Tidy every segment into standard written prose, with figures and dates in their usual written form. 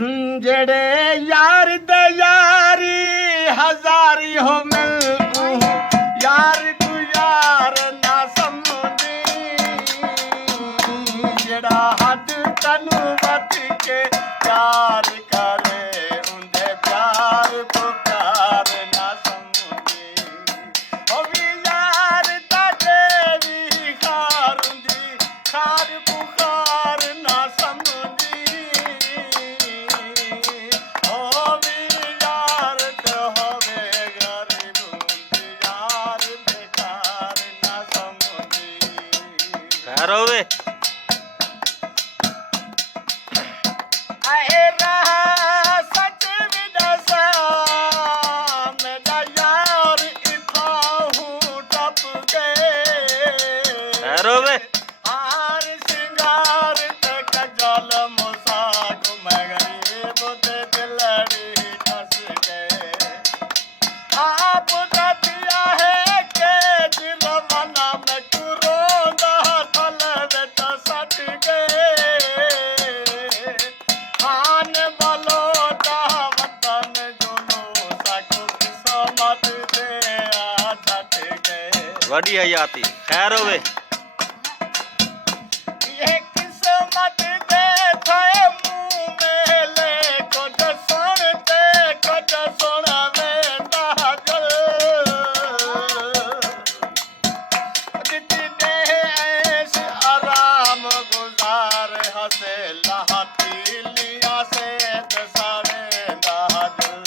जड़े यार दे यारी हजारी हो मिल यार तू यार ना समझी जड़ा हद तनु बच के प्यार करे उंदे प्यार को प्यार ना समझी ओ भी यार ताते भी खार उंदी खार बुखार ना समझी ओ भी यार ते होवे गरीब उंदी यार बेकार ना समझी खैर होवे आए रहा सच विदसा मेरा यार इथा हूँ टप गए खैर होवे हार सिंगार ते कजल मुसाक मैं गरीब ते दिलड़ी फंस गए आप दिया है के दिलवाना में कुरोंदा थल विच सट गए खान वालो दा वतन जुनू साकू किस्मत दे आ छट गए वडी हयाती खैर होवे ये किस्मत दे थे मुंह मेले कुछ सुनते कुछ सुनवे दागल जितने ऐश आराम गुजार हंसे लहती लिया से दसारे दागल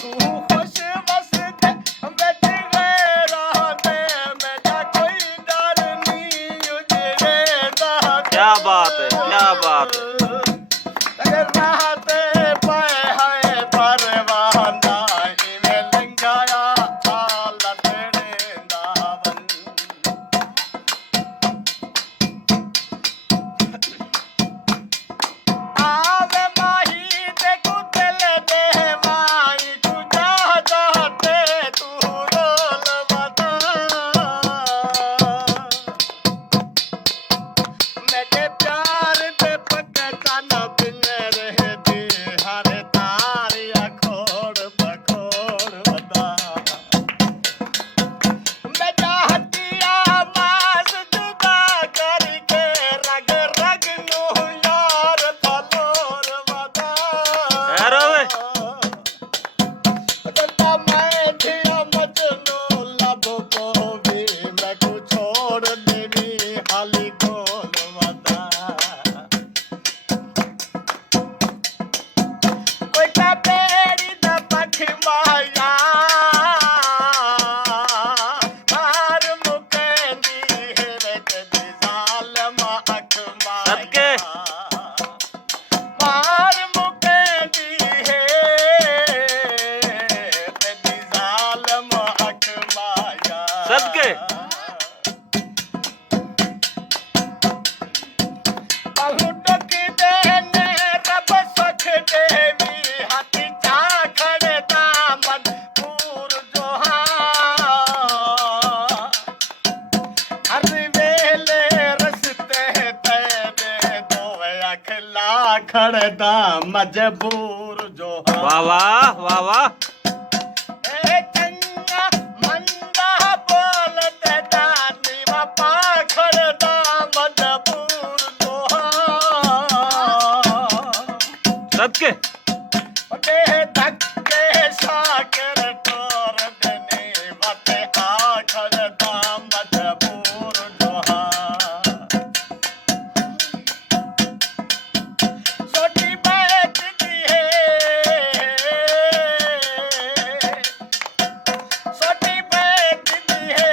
तू खुश बस दे बैठ गए रहते मेरा कोई डर नहीं उजड़े दागल क्या बात है क्या बात है अगर रहते पे है परवाना इवे लंगाया हालत दावन आवे माही ते कुतल दे माई तू जा जाते तू रोल बता मेरे प्यार दे पकता न बिन रहती हर तारी अखोड़ बखोड़ बता मैं चाहतिया मास जुदा करके रग रग नू यार थलोर बता खैर होवे दत्ता मैं थिया मजनू लब को भी मैं को छोड़ देवी हाली खोल बता कोई ता पेड़ी दा पख माया मार मुकेंदी है विच दी जालम अख सदके मार मुकेंदी है तेरी जालम अख माया सदके बहु टक देने रब सख देवी हाथी चाखड़ दामन पूर जोहां हर वेले रस्ते तेरे दोवे अख लाखड़ दा मजबूर जोहां वाह वाह वाह वाह ए चंगा मंदा बोलते दानी वा पाखड़ दा मजबूर जोहां सदके दे धक्के साकर तोर देने वते आखड़ दा मजबूर जोहां छोटी बैठ दी है छोटी बैठ दी है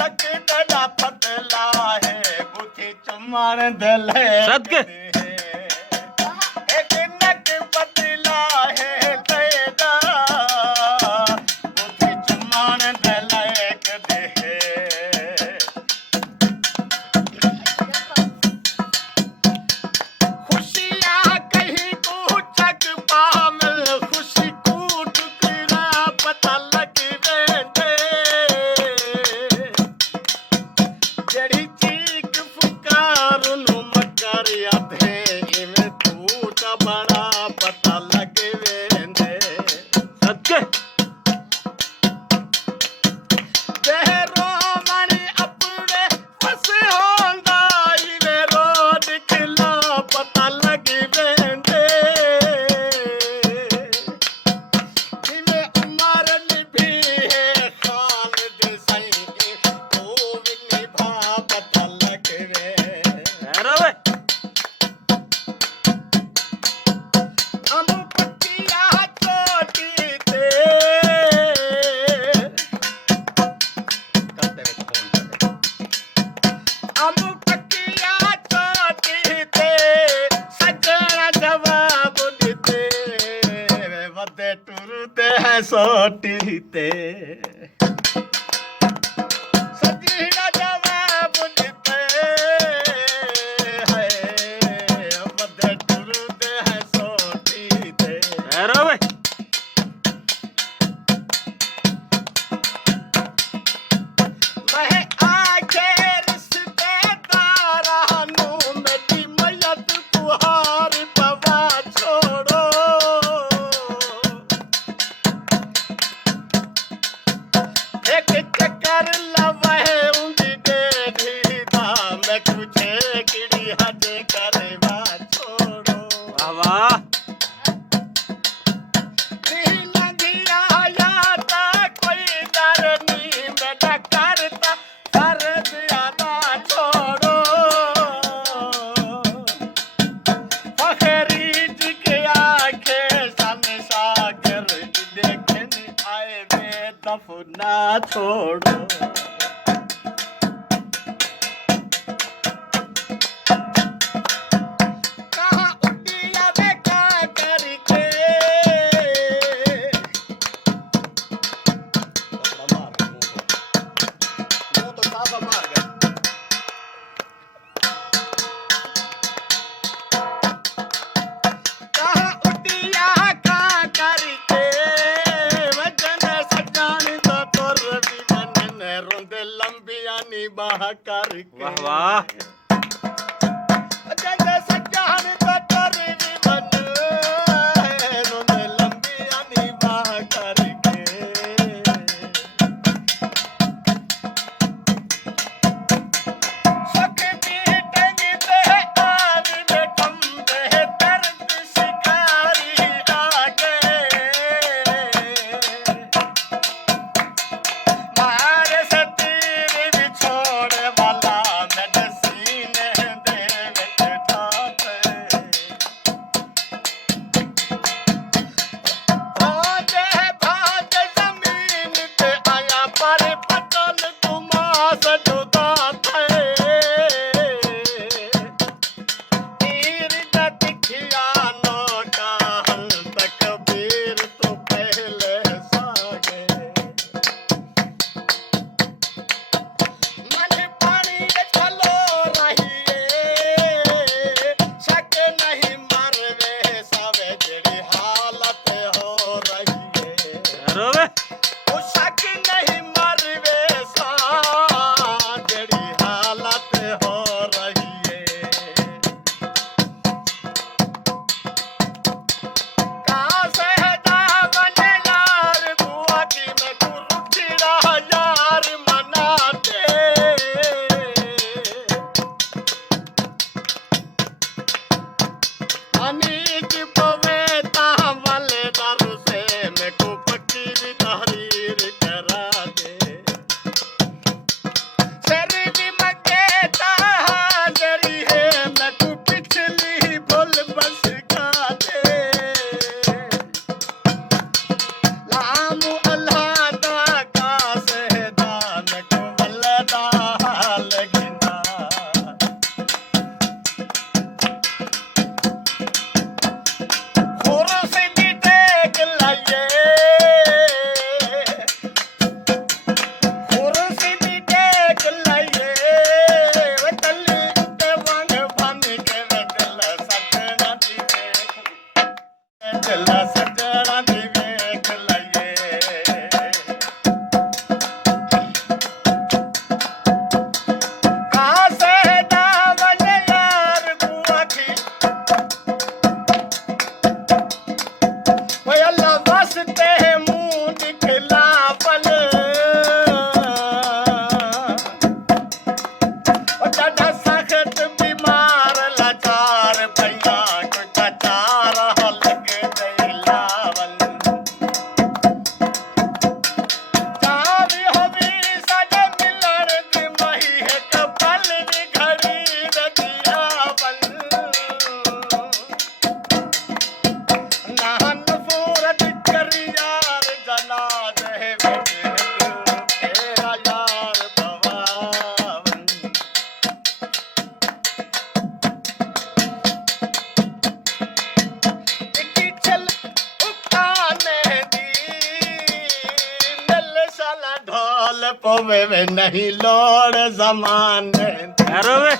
रख तड़ा पतला है बुथी चुमन दले सदके एक नक पतला है तेरा बुथी चुमन दले दे खुशियाँ कहीं कूचक पामल खुशी कूट किरा पता लग वेंदे जड़ी चीक फुकार नु मकर अधे अंब पकिया चोटी ते सजना जवाब दिते वदे टुरदे हैं सोटी ते सजना जवाब दिते है वदे टुरदे हैं सोटी ते ठहरो वे मैं आके रिश्तेदारां नू मेरी मैयत पुहार पवा छोड़ो एक चक्कर लवहे उंदी डेढ़ी दा मैं तुझे किड़ी हद करवा छोड़ो वाह वाह नहीं लंघिया यादा कोई डर नहीं बेटा करता फर्ज अदा छोड़ो फखरी जी के आखे सन सागर देखने आए बेदफना छोड़ो कहाँ उड़िया वे का करके मुंह तो साफा मार गया कहाँ उड़िया का करके वजन सजान तो तोर भी मन रोंदे लंबिया निबाह करके वाह वाह वजन सजान तो तोर भी मन रोंदे लंबिया निबाह करके सकती टंगी दे आग में टंबे दर्द शिकारी आगे मारे से तीर भी छोड़े वाला मेडिसिन दे ठाते भागे जमीन पे आया पर पटल तुमास जुदा थे तीर दा दिखिया नोटा हल तकबीर तो पहले सागे मन पानी में चलो रहिए शक नहीं मरवे सावे जेड़ी हालत हो रही है ठहरो वे ओ शक नहीं मरवे सा ਹੋਵੇ ਵੇ ਨਹੀਂ ਲੋੜ ਜ਼ਮਾਨੇ ਦੀ। ਠਹਿਰੋ ਵੇ